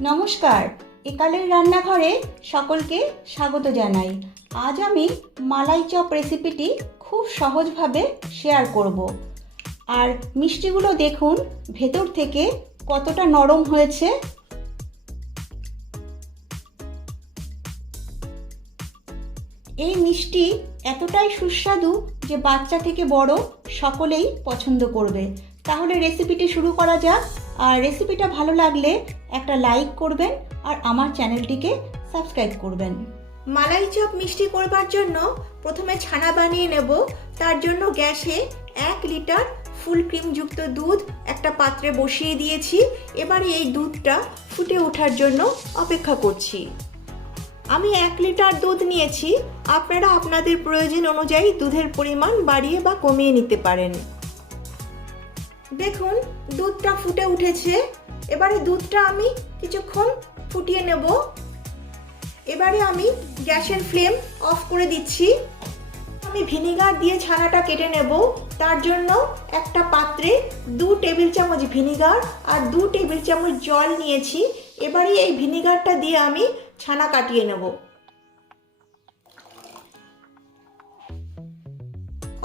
নমস্কার। একালের রান্নাঘরে সকলকে স্বাগত জানাই। আজ আমি মালাই চপ রেসিপিটি খুব সহজভাবে শেয়ার করব। আর মিষ্টিগুলো দেখুন, ভেতর থেকে কতটা নরম হয়েছে। এই মিষ্টি এতটাই সুস্বাদু যে বাচ্চা থেকে বড় সকলেই পছন্দ করবে। তাহলে রেসিপিটি শুরু করা যাক। আর রেসিপিটা ভালো লাগলে একটা লাইক করবেন আর আমার চ্যানেলটিকে সাবস্ক্রাইব করবেন। মালাই চপ মিষ্টি করবার জন্য প্রথমে ছানা বানিয়ে নেব। তার জন্য গ্যাসে এক লিটার ফুল ক্রিমযুক্ত দুধ একটা পাত্রে বসিয়ে দিয়েছি। এবারে এই দুধটা ফুটে ওঠার জন্য অপেক্ষা করছি। আমি এক লিটার দুধ নিয়েছি। আপনারা আপনাদের প্রয়োজন অনুযায়ী দুধের পরিমাণ বাড়িয়ে বা কমিয়ে নিতে পারেন। দেখুন, দুধটা ফুটে উঠেছে। এবারে দুধটা আমি কিছুক্ষণ ফুটিয়ে নেব। এবারে আমি গ্যাসের ফ্লেম অফ করে দিচ্ছি। আমি ভিনিগার দিয়ে ছানাটা কেটে নেব। তার জন্য একটা পাত্রে দু টেবিল চামচ ভিনিগার আর দু টেবিল চামচ জল নিয়েছি। এবারে এই ভিনিগারটা দিয়ে আমি ছানা কাটিয়ে নেব।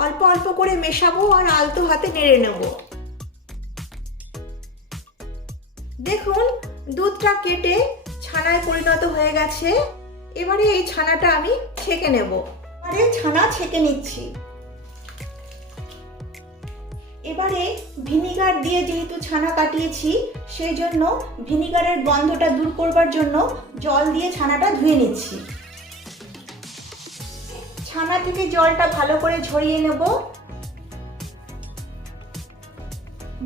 অল্প অল্প করে মেশাবো আর আলতো হাতে নেড়ে নেব। দেখুন, দুধটা কেটে ছানায় পরিণত হয়ে গেছে। এবারে এই ছানাটা আমি ছেঁকে নেব। এবারে ছানা ছেঁকে নিচ্ছি। এবারে ভিনিগার দিয়ে যেহেতু ছানা কাটিয়েছি সেই জন্য ভিনিগারের গন্ধটা দূর করবার জন্য জল দিয়ে ছানাটা ধুয়ে নিচ্ছি। ছানা থেকে জলটা ভালো করে ঝরিয়ে নেব।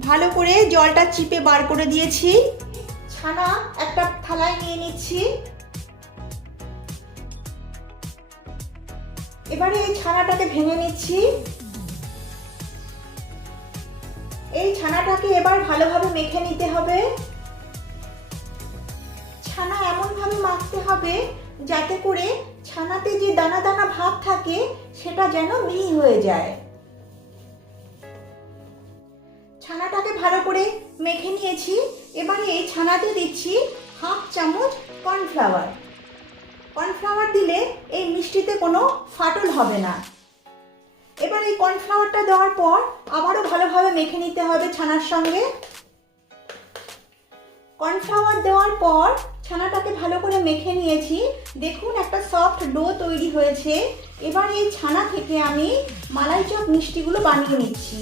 ভালো করে জলটা চিপে বার করে দিয়েছি। ছানা একটা থালায় নিয়ে নিচ্ছি। এবারে এই ছানাটাকে ভেঙে নিচ্ছি। এই ছানাটাকে এবার ভালোভাবে মেখে নিতে হবে। ছানা এমনভাবে মাখতে হবে যাতে করে ছানাতে যে দানা দানা ভাব থাকে, সেটা যেন মিহি হয়ে যায়। ছানাটাকে ভালো করে মেখে নিয়েছি। এবারে এই ছানাতে দিচ্ছি হাফ চামচ কর্নফ্লাওয়ার। কর্নফ্লাওয়ার দিলে এই মিষ্টিতে কোনো ফাটল হবে না। এবার এই কর্নফ্লাওয়ারটা দেওয়ার পর আবারও ভালোভাবে মেখে নিতে হবে ছানার সঙ্গে। কর্নফ্লাওয়ার দেওয়ার পর ছানাটাকে ভালো করে মেখে নিয়েছি। দেখুন একটা সফট ডো তৈরি হয়েছে। এবার এই ছানা থেকে আমি মালাই চপ মিষ্টিগুলো বানিয়ে নিচ্ছি।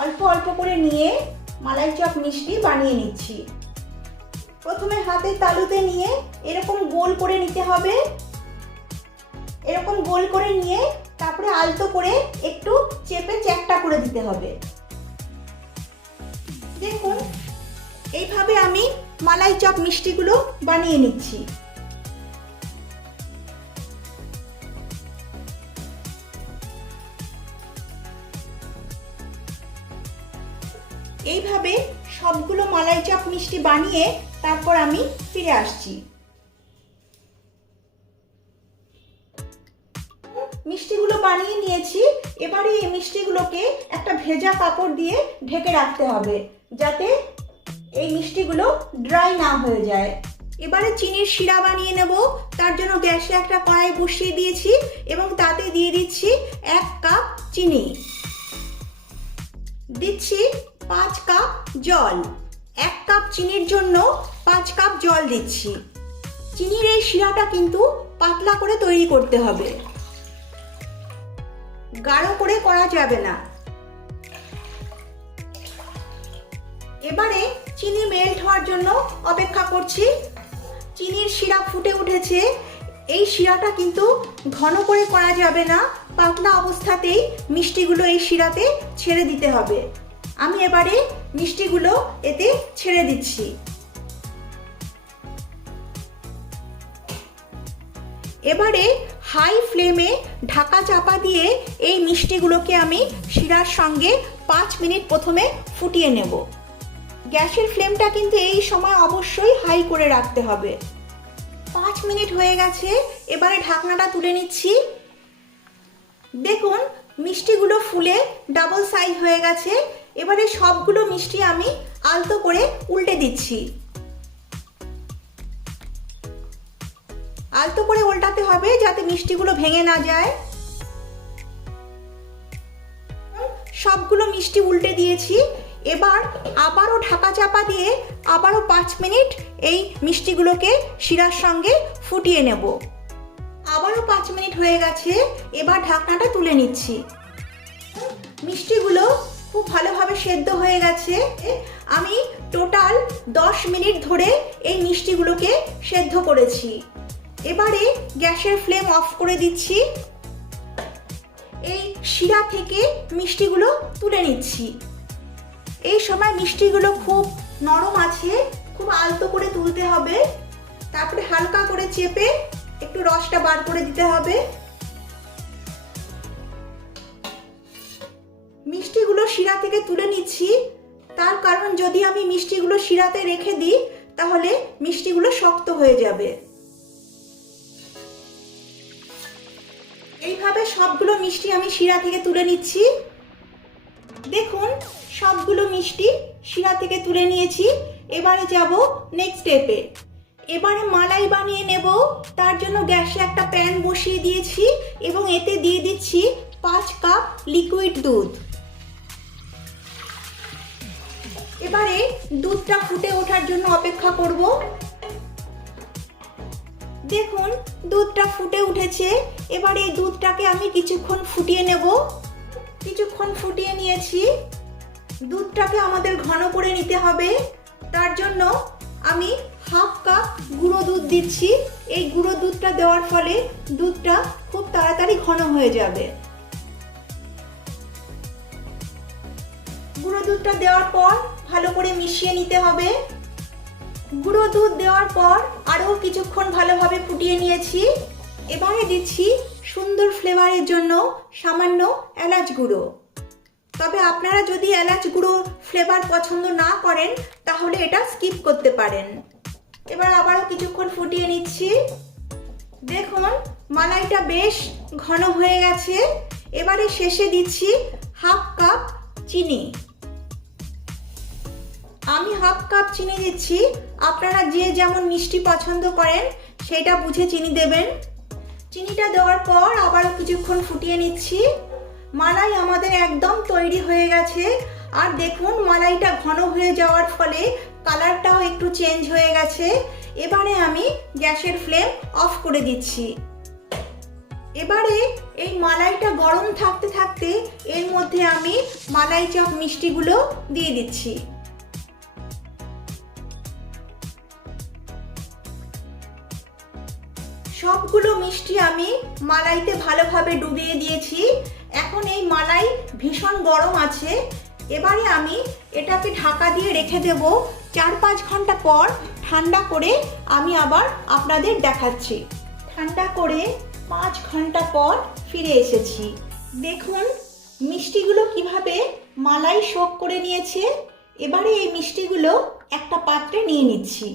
অল্প অল্প করে নিয়ে মালাই চপ মিষ্টি বানিয়ে নিচ্ছি। প্রথমে হাতের তালুতে নিয়ে এরকম গোল করে নিতে হবে। এরকম গোল করে নিয়ে তারপরে আলতো করে একটু চেপে চ্যাকটা করে দিতে হবে। দেখুন, এইভাবে আমি মালাই চপ মিষ্টিগুলো বানিয়ে নিচ্ছি। এইভাবে সবগুলো মালাই চপ মিষ্টি বানিয়ে তারপর আমি ফিরে আসছি। মিষ্টিগুলো বানিয়ে নিয়েছি। এবারে এই মিষ্টিগুলোকে একটা ভেজা কাপড় দিয়ে ঢেকে রাখতে হবে, যাতে এই মিষ্টিগুলো ড্রাই না হয়ে যায়। এবারে চিনির শিরা বানিয়ে নেব, তার জন্য গ্যাসে একটা কড়াই বসিয়ে দিয়েছি এবং তাতে দিয়ে দিচ্ছি এক কাপ চিনি। দিচ্ছি পাঁচ কাপ জল। এক কাপ চিনির জন্য পাঁচ কাপ জল দিচ্ছি। চিনির এই শিরাটা কিন্তু পাতলা করে তৈরি করতে হবে। গাঢ় করে করা যাবে না। এবারে চিনি মেল্ট হওয়ার জন্য অপেক্ষা করছি। চিনির শিরা ফুটে উঠেছে। এই শিরাটা কিন্তু ঘন করে করা যাবে না। পাতলা অবস্থাতেই মিষ্টিগুলো এই শিরাতে ছেড়ে দিতে হবে। আমি এবারে মিষ্টিগুলো এতে ছেড়ে দিচ্ছি। এবারে হাই ফ্লেমে ঢাকা চাপা দিয়ে এই মিষ্টিগুলোকে আমি শিরার সঙ্গে পাঁচ মিনিট প্রথমে ফুটিয়ে নেব। গ্যাসের ফ্লেমটা কিন্তু এই সময় অবশ্যই হাই করে রাখতে হবে। পাঁচ মিনিট হয়ে গেছে, এবারে ঢাকনাটা তুলে নিচ্ছি। দেখুন, মিষ্টিগুলো ফুলে ডাবল সাইজ হয়ে গেছে। এবারে সবগুলো মিষ্টি আমি আলতো করে উল্টে দিচ্ছি। আলতো করে উল্টাতে হবে যাতে মিষ্টিগুলো ভেঙে না যায়। সবগুলো মিষ্টি উল্টে দিয়েছি। এবার আবারও ঢাকা চাপা দিয়ে আবারও পাঁচ মিনিট এই মিষ্টিগুলোকে শিরার সঙ্গে ফুটিয়ে নেব। আবারও পাঁচ মিনিট হয়ে গেছে, এবার ঢাকনাটা তুলে নিচ্ছি। মিষ্টিগুলো খুব ভালোভাবে সেদ্ধ হয়ে গেছে। আমি টোটাল দশ মিনিট ধরে এই মিষ্টিগুলোকে সেদ্ধ করেছি। এবারে গ্যাসের ফ্লেম অফ করে দিচ্ছি। এই শিরা থেকে মিষ্টিগুলো তুলে নিচ্ছি। এই সময় মিষ্টিগুলো খুব নরম আছে, খুব আলতো করে তুলতে হবে। তারপরে হালকা করে চেপে একটু রসটা বার করে দিতে হবে। মিষ্টিগুলো শিরা থেকে তুলে নিচ্ছি। তার কারণ যদি আমি মিষ্টিগুলো শিরাতে রেখে দিই, তাহলে মিষ্টিগুলো শক্ত হয়ে যাবে। এইভাবে সবগুলো মিষ্টি আমি শিরা থেকে তুলে নিচ্ছি। দেখুন, সবগুলো মিষ্টি শিরা থেকে তুলে নিয়েছি। এবারে যাব নেক্সট স্টেপে এবারে মালাই বানিয়ে নেব। তার জন্য গ্যাসে একটা প্যান বসিয়ে দিয়েছি এবং এতে দিয়ে দিচ্ছি পাঁচ কাপ লিকুইড দুধ। এবারে দুধটা ফুটে ওঠার জন্য অপেক্ষা করব। দেখুন, দুধটা ফুটে উঠেছে। এবার এই দুধটাকে আমি কিছুক্ষণ ফুটিয়ে নেব। কিছুক্ষণ ফুটিয়ে নিয়েছি। দুধটাকে আমাদের ঘন করে নিতে হবে। তার জন্য আমি হাফ কাপ গুঁড়ো দুধ দিচ্ছি। এই গুঁড়ো দুধটা দেওয়ার ফলে দুধটা খুব তাড়াতাড়ি ঘন হয়ে যাবে। গুঁড়ো দুধটা দেওয়ার পর ভালো করে মিশিয়ে নিতে হবে। গুঁড়ো দুধ দেওয়ার পর আরও কিছুক্ষণ ভালোভাবে ফুটিয়ে নিয়েছি। এবারে দিচ্ছি সুন্দর ফ্লেভারের জন্য সামান্য এলাচ গুঁড়ো। তবে আপনারা যদি এলাচ গুঁড়ো ফ্লেভার পছন্দ না করেন, তাহলে এটা স্কিপ করতে পারেন। এবার আবারও কিছুক্ষণ ফুটিয়ে নিচ্ছি। দেখুন, মালাইটা বেশ ঘন হয়ে গেছে। এবারে শেষে দিচ্ছি হাফ কাপ চিনি। আমি হাফ কাপ চিনি দিচ্ছি। আপনারা যে যেমন মিষ্টি পছন্দ করেন, সেটা বুঝে চিনি দেবেন। চিনিটা দেওয়ার পর আবার কিছুক্ষণ ফুটিয়ে নিচ্ছি। মালাই আমাদের একদম তৈরি হয়ে গেছে। আর দেখুন, মালাইটা ঘন হয়ে যাওয়ার ফলে কালারটাও একটু চেঞ্জ হয়ে গেছে। এবারে আমি গ্যাসের ফ্লেম অফ করে দিচ্ছি। এবারে এই মালাইটা গরম থাকতে থাকতে এর মধ্যে আমি মালাই চপ মিষ্টিগুলো দিয়ে দিচ্ছি। সবগুলো মিষ্টি আমি মালাইতে ভালোভাবে ডুবিয়ে দিয়েছি। এখন এই মালাই ভীষণ গরম আছে। এবারে আমি এটাকে ঢাকা দিয়ে রেখে দেব। চার পাঁচ ঘণ্টা পর ঠান্ডা করে আমি আবার আপনাদের দেখাচ্ছি। ঠান্ডা করে পাঁচ ঘণ্টা পর ফিরে এসেছি। দেখুন, মিষ্টিগুলো কীভাবে মালাই শোক করে নিয়েছে। এবারে এই মিষ্টিগুলো একটা পাত্রে নিয়ে নিচ্ছি।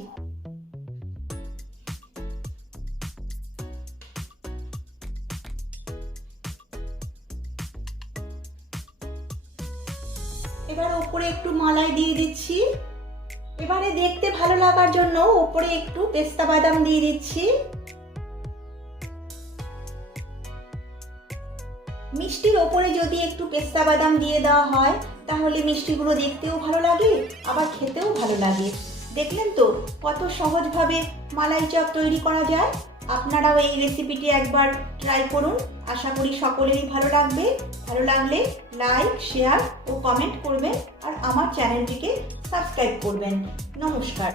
এবার ওপরে একটু মালাই দিয়ে দিচ্ছি। এবারে দেখতে ভালো লাগার জন্য ওপরে একটু পেস্তা বাদাম দিয়ে দিচ্ছি। মিষ্টির ওপরে যদি একটু পেস্তা বাদাম দিয়ে দেওয়া হয়, তাহলে মিষ্টিগুলো দেখতেও ভালো লাগে, আবার খেতেও ভালো লাগে। দেখলেন তো কত সহজভাবে মালাই চপ তৈরি করা যায়? আপনারাও এই রেসিপিটি একবার ট্রাই করুন। আশা করি সকলেরই ভালো লাগবে। ভালো লাগলে লাইক শেয়ার ও কমেন্ট করবেন। আর আমার চ্যানেলটিকে সাবস্ক্রাইব করবেন। নমস্কার।